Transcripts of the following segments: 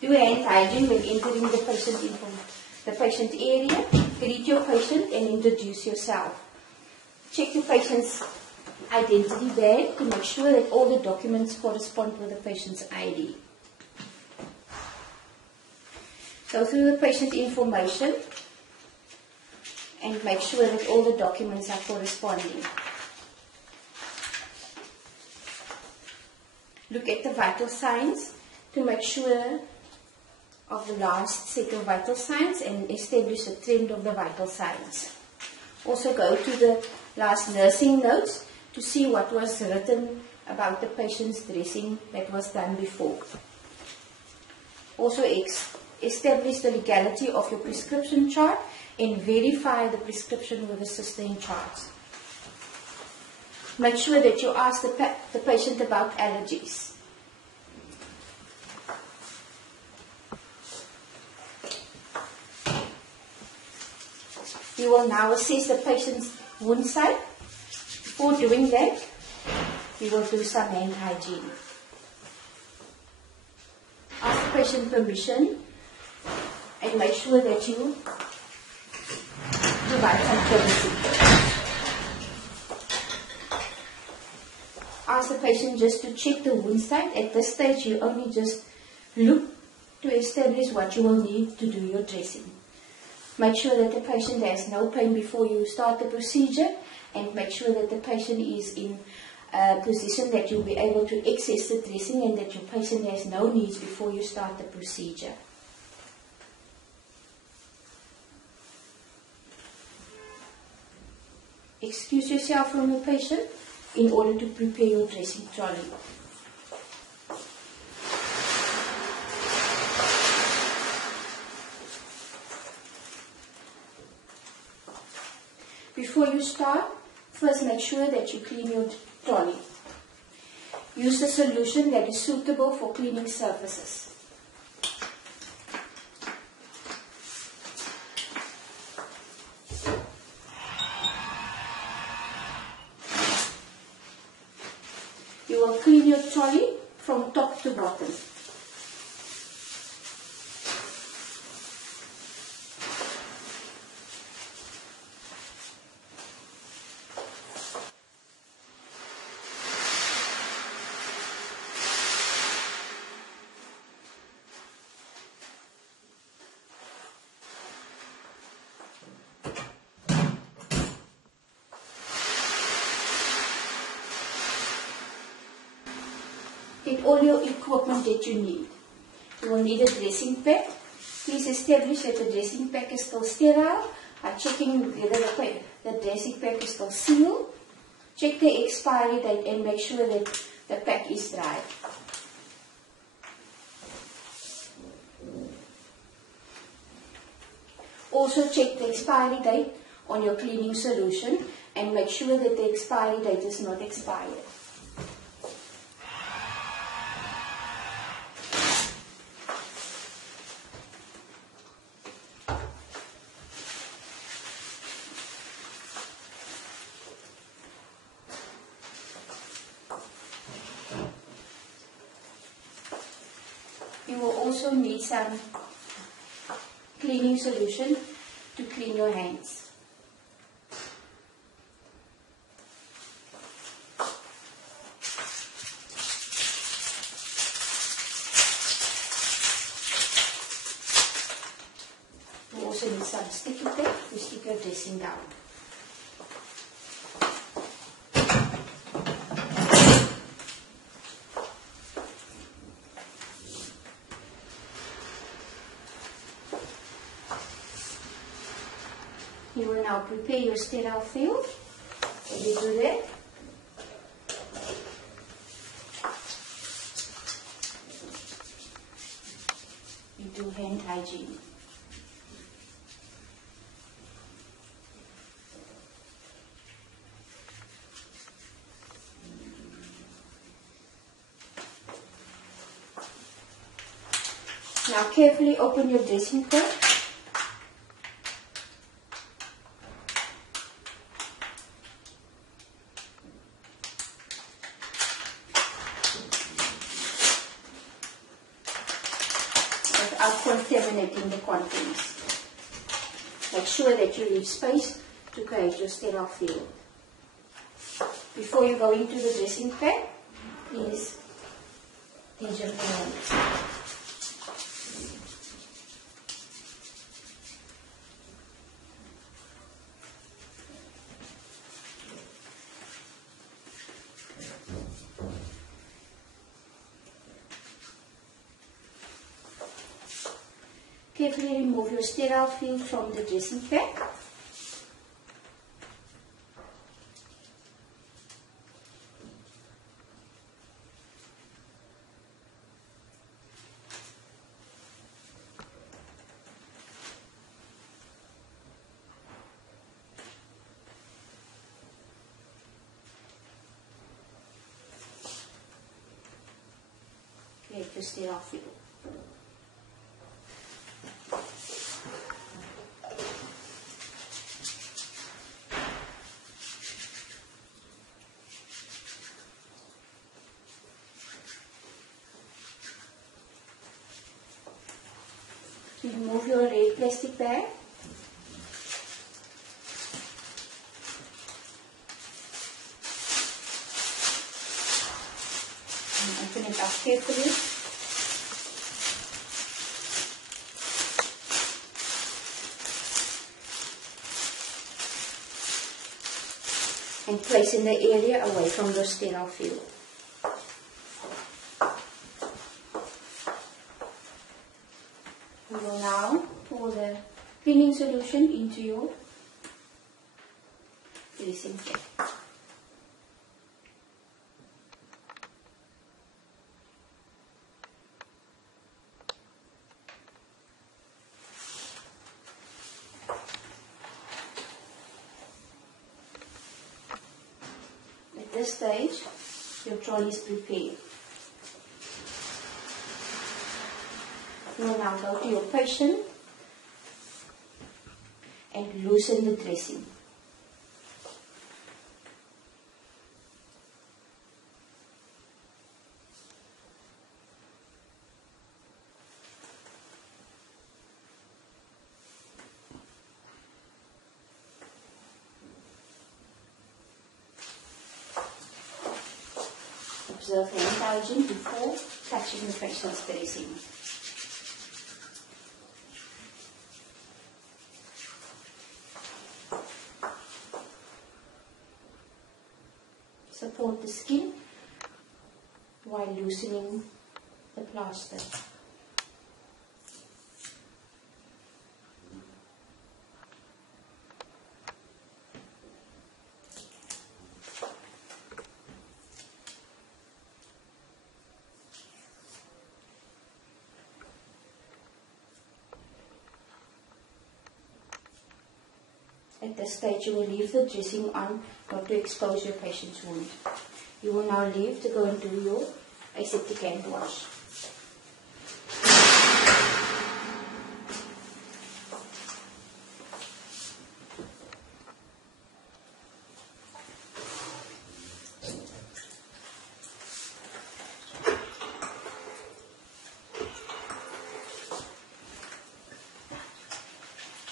Do hand hygiene when entering the patient area. Greet your patient and introduce yourself. Check the patient's identity bag to make sure that all the documents correspond with the patient's ID. Go through the patient information and make sure that all the documents are corresponding. Look at the vital signs to make sure of the last set of vital signs and establish a trend of the vital signs. Also go to the last nursing notes to see what was written about the patient's dressing that was done before. Also establish the legality of your prescription chart and verify the prescription with the sister in charge. Make sure that you ask the patient about allergies. You will now assess the patient's wound site. Before doing that, you will do some hand hygiene. Ask the patient permission and make sure that you provide some privacy. Ask the patient just to check the wound site. At this stage, you only just look to establish what you will need to do your dressing. Make sure that the patient has no pain before you start the procedure, and make sure that the patient is in a position that you'll be able to access the dressing and that your patient has no needs before you start the procedure. Excuse yourself from the patient in order to prepare your dressing trolley. Before you start, first make sure that you clean your trolley. Use a solution that is suitable for cleaning surfaces. You will clean your trolley from top to bottom. Get all your equipment that you need. You will need a dressing pack. Please establish that the dressing pack is still sterile by checking whether the dressing pack is still sealed. Check the expiry date and make sure that the pack is dry. Also check the expiry date on your cleaning solution and make sure that the expiry date is not expired. You will also need some cleaning solution to clean your hands. You also need some sticky tape to stick your dressing down. You will now prepare your sterile field. When you do that, you do hand hygiene. Now carefully open your dressing pack. without contaminating the contents. Make sure that you leave space to create your sterile field. Before you go into the dressing pan, please tinge your hands. Carefully remove your sterile field from the dressing pan. Create your sterile field. Remove your red plastic bag. And open it up carefully. And place in the area away from the sterile field. We will now pour the cleaning solution into your dressing pan. At this stage, your trolley is prepared. You will now go to your patient and loosen the dressing. Observe hand hygiene before touching the patient's dressing. Support the skin while loosening the plaster. At this stage, you will leave the dressing on not to expose your patient's wound. You will now leave to go and do your aseptic hand wash.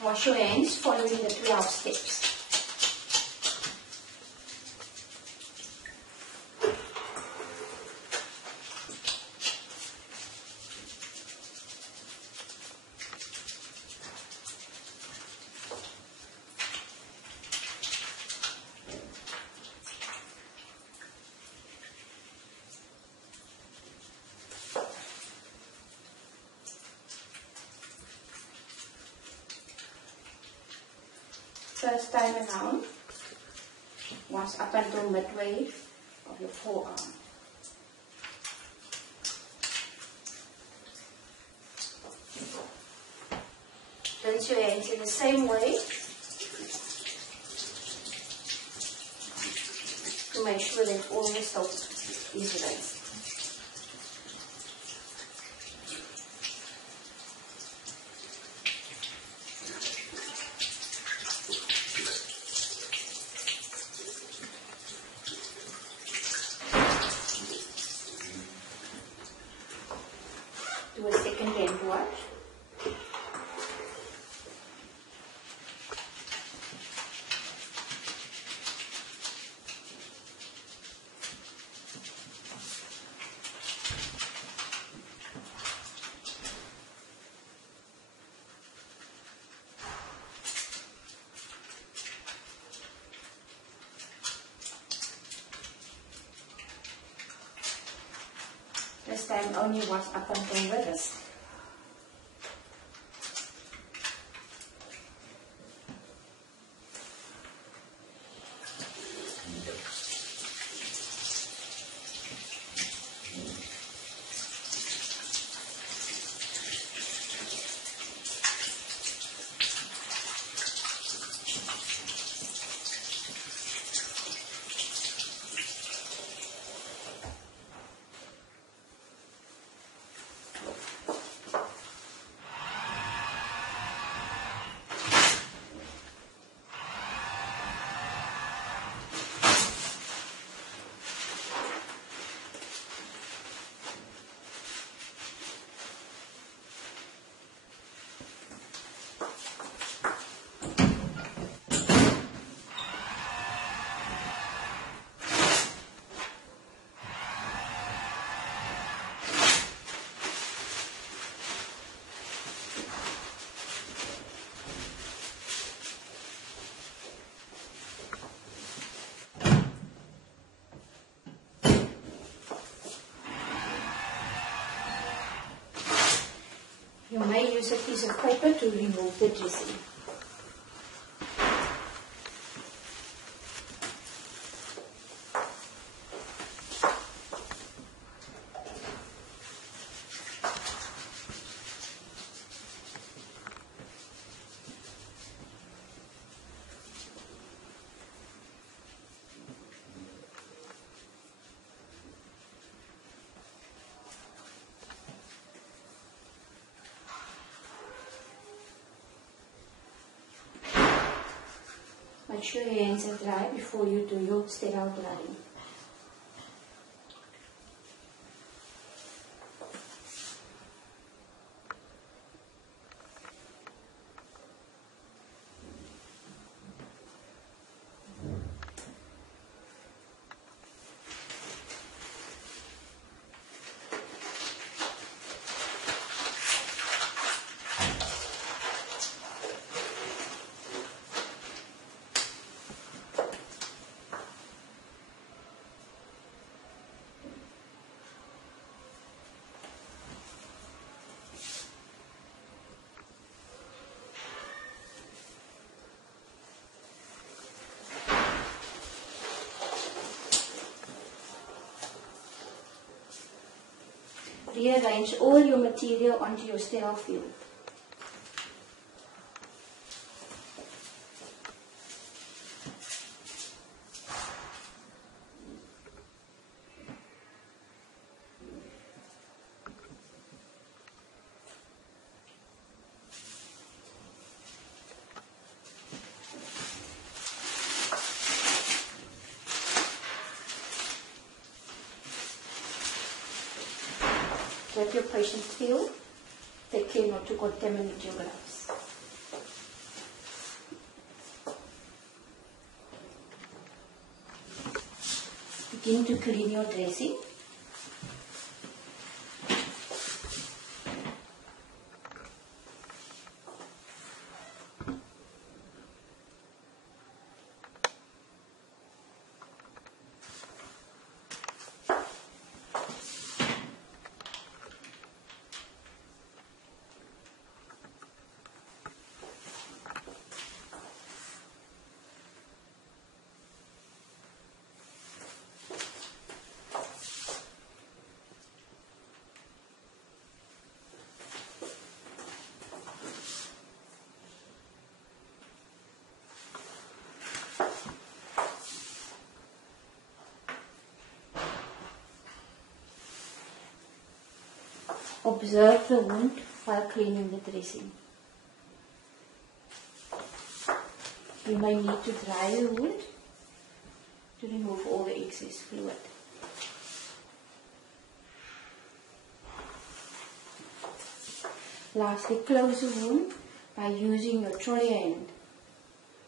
Wash your hands following the 12 steps. First time around, once up until midway of your forearm. Rinse your hands in the same way to make sure that all the soap is rinsed. Do a second hand wash. This time only was up until the wrist. You may use a piece of paper to remove the dressing. Make sure your hands are dry before you do your sterile drying. Rearrange all your material onto your sterile field. Let your patient feel. Take care not to contaminate your gloves. Begin to clean your dressing. Observe the wound while cleaning the dressing. You may need to dry the wound to remove all the excess fluid. Lastly, close the wound by using your trolley hand.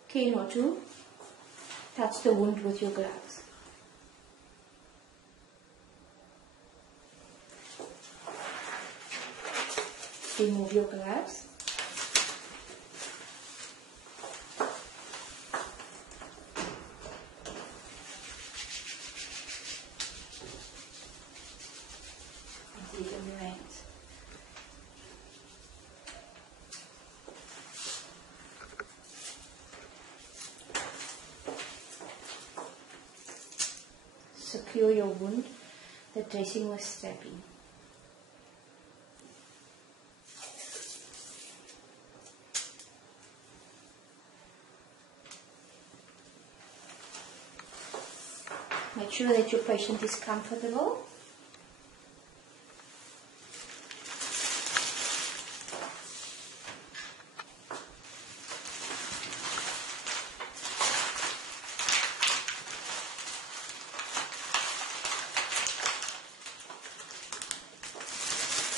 Care not to touch the wound with your gloves. Remove your gloves. it on your hands. Secure your wound, the dressing with strapping. Make sure that your patient is comfortable.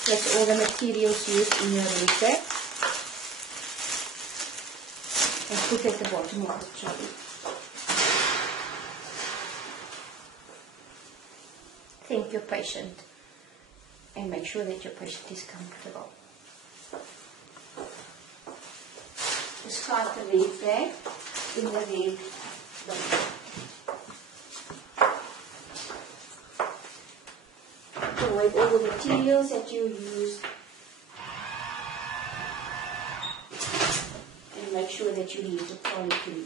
That's all the materials used in your repair. And put at the bottom of the trolley. Thank your patient and make sure that your patient is comfortable. Discard the red bag in the red bag. Avoid all the materials that you use and make sure that you leave the trolley clean.